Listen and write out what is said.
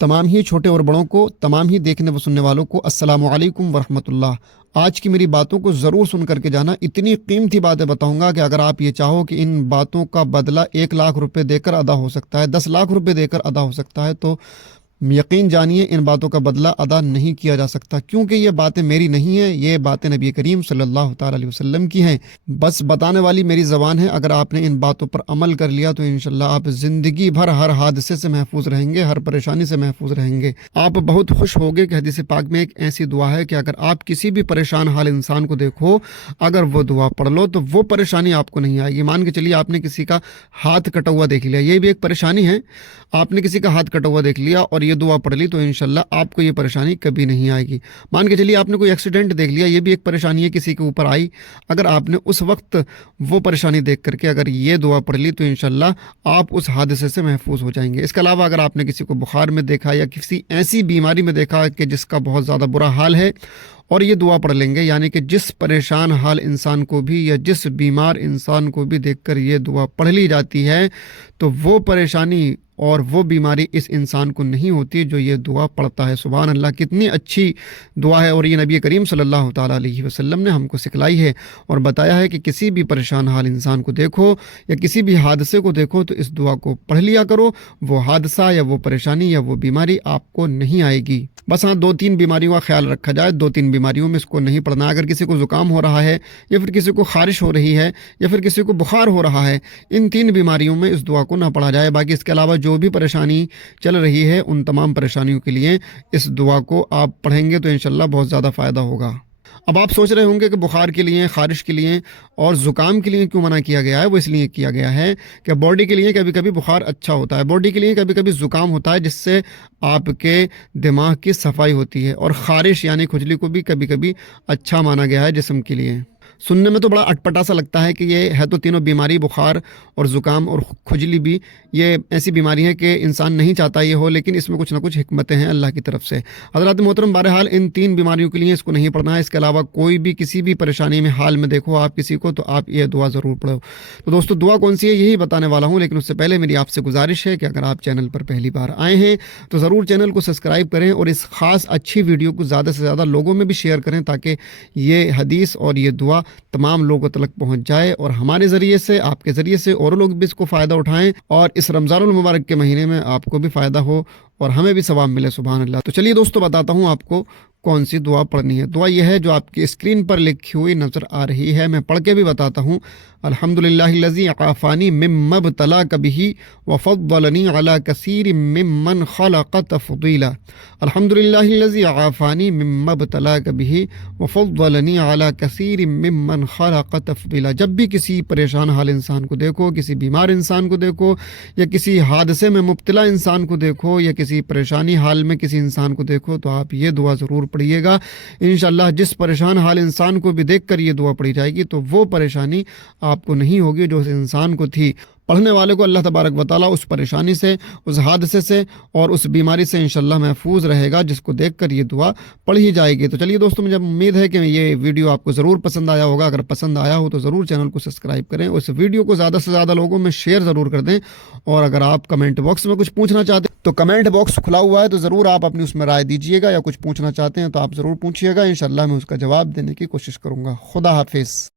तमाम ही छोटे और बड़ों को, तमाम ही देखने व सुनने वालों को अस्सलामु अलैकुम वरहमतुल्लाह। आज की मेरी बातों को ज़रूर सुन करके जाना। इतनी कीमती बातें बताऊंगा कि अगर आप ये चाहो कि इन बातों का बदला 1 लाख रुपए देकर अदा हो सकता है, 10 लाख रुपए देकर अदा हो सकता है, तो यकीन जानिए इन बातों का बदला अदा नहीं किया जा सकता, क्योंकि ये बातें मेरी नहीं हैं, ये बातें नबी करीम सल्लल्लाहु ताला अलैहि वसल्लम की हैं। बस बताने वाली मेरी ज़बान है। अगर आपने इन बातों पर अमल कर लिया तो इंशाल्लाह आप ज़िंदगी भर हर हादसे से महफूज रहेंगे, हर परेशानी से महफूज रहेंगे। आप बहुत खुश होंगे कि हदीस पाक में एक ऐसी दुआ है कि अगर आप किसी भी परेशान हाल इंसान को देखो, अगर वो दुआ पढ़ लो तो वो परेशानी आपको नहीं आएगी। मान के चलिए आपने किसी का हाथ कटा हुआ देख लिया, ये भी एक परेशानी है। आपने किसी का हाथ कटा हुआ देख लिया और ये दुआ पढ़ ली तो इंशाल्लाह आपको ये परेशानी कभी नहीं आएगी। मान के चलिए आपने कोई एक्सीडेंट देख लिया, ये भी एक परेशानी है, किसी के ऊपर आई। अगर आपने उस वक्त वो परेशानी देख करके अगर ये दुआ पढ़ ली तो इंशाल्लाह आप उस हादसे से महफूज हो जाएंगे। इसके अलावा अगर आपने किसी को बुखार में देखा या किसी ऐसी बीमारी में देखा कि जिसका बहुत ज़्यादा बुरा हाल है और ये दुआ पढ़ लेंगे, यानी कि जिस परेशान हाल इंसान को भी या जिस बीमार इंसान को भी देखकर ये दुआ पढ़ ली जाती है तो वो परेशानी और वो बीमारी इस इंसान को नहीं होती जो ये दुआ पढ़ता है। सुभान अल्लाह, कितनी अच्छी दुआ है। और ये नबी करीम सल्लल्लाहु ताला अलैहि वसल्लम ने हमको सिखलाई है और बताया है कि किसी भी परेशान हाल इंसान को देखो या किसी भी हादसे को देखो तो इस दुआ को पढ़ लिया करो, वो हादसा या वो परेशानी या वो बीमारी आपको नहीं आएगी। बस हाँ, 2-3 बीमारियों का ख्याल रखा जाए। 2-3 बीमारियों में इसको नहीं पढ़ना। अगर किसी को ज़ुकाम हो रहा है या फिर किसी को खारिश हो रही है या फिर किसी को बुखार हो रहा है, इन 3 बीमारियों में इस दुआ को ना पढ़ा जाए। बाकी इसके अलावा जो भी परेशानी चल रही है उन तमाम परेशानियों के लिए इस दुआ को आप पढ़ेंगे तो इंशाल्लाह बहुत ज़्यादा फ़ायदा होगा। अब आप सोच रहे होंगे कि बुखार के लिए, खारिश के लिए और ज़ुकाम के लिए क्यों मना किया गया है। वो इसलिए किया गया है कि बॉडी के लिए कभी कभी बुखार अच्छा होता है, बॉडी के लिए कभी कभी ज़ुकाम होता है जिससे आपके दिमाग की सफाई होती है, और खारिश यानी खुजली को भी कभी कभी अच्छा माना गया है जिस्म के लिए। सुनने में तो बड़ा अटपटा सा लगता है कि ये है तो तीनों बीमारी, बुखार और ज़ुकाम और खुजली भी, ये ऐसी बीमारी है कि इंसान नहीं चाहता ये हो, लेकिन इसमें कुछ ना कुछ हिकमतें हैं अल्लाह की तरफ से। हज़रात मोहतरम, बहरहाल इन 3 बीमारियों के लिए इसको नहीं पढ़ना है। इसके अलावा कोई भी किसी भी परेशानी में हाल में देखो आप किसी को तो आप ये दुआ ज़रूर पढ़ो। तो दोस्तों, दुआ कौन सी है यही बताने वाला हूँ, लेकिन उससे पहले मेरी आपसे गुजारिश है कि अगर आप चैनल पर पहली बार आए हैं तो ज़रूर चैनल को सब्सक्राइब करें और इस ख़ास अच्छी वीडियो को ज़्यादा से ज़्यादा लोगों में भी शेयर करें ताकि ये हदीस और ये दुआ तमाम लोगों तक पहुंच जाए और हमारे ज़रिए से, आपके ज़रिए से और लोग भी इसको फ़ायदा उठाएं और इस रमज़ानुल मुबारक के महीने में आपको भी फ़ायदा हो और हमें भी सवाब मिले। सुभान अल्लाह। तो चलिए दोस्तों, बताता हूँ आपको कौन सी दुआ पढ़नी है। दुआ यह है जो आपकी स्क्रीन पर लिखी हुई नज़र आ रही है, मैं पढ़ के भी बताता हूँ। अल्हम्दुलिल्लाहिल्लज़ी आफ़ानी मिम्मा इब्तलाका बिही व फ़द्दलनी अला कसीरिम मिम्मन ख़लक़ तफ़दीला। अल्हम्दुलिल्लाहिल्लज़ी आफ़ानी मिम्मा इब्तलाका बिही व फ़द्दलनी अला कसीरिम मिम्मन ख़लक़ तफ़दीला। जब भी किसी परेशान हाल इंसान को देखो, किसी बीमार इंसान को देखो या किसी हादसे में मुब्तला इंसान को देखो या किसी परेशानी हाल में किसी इंसान को देखो तो आप ये दुआ ज़रूर पढ़िएगा। इंशाअल्लाह जिस परेशान हाल इंसान को भी देखकर ये दुआ पढ़ी जाएगी तो वो परेशानी आपको नहीं होगी जो उस इंसान को थी। पढ़ने वाले को अल्लाह तबारक व तआला उस परेशानी से, उस हादसे से और उस बीमारी से इंशाअल्लाह महफूज रहेगा जिसको देखकर ये दुआ पढ़ी जाएगी। तो चलिए दोस्तों, मुझे उम्मीद है कि ये वीडियो आपको ज़रूर पसंद आया होगा। अगर पसंद आया हो तो ज़रूर चैनल को सब्सक्राइब करें, उस वीडियो को ज़्यादा से ज़्यादा लोगों में शेयर ज़रूर कर दें। और अगर आप कमेंट बॉक्स में कुछ पूछना चाहते हैं तो कमेंट बॉक्स खुला हुआ है, तो ज़रूर आप अपनी उसमें राय दीजिएगा, या कुछ पूछना चाहते हैं तो आप ज़रूर पूछिएगा। इंशाअल्लाह मैं उसका जवाब देने की कोशिश करूँगा। खुदा हाफिज़।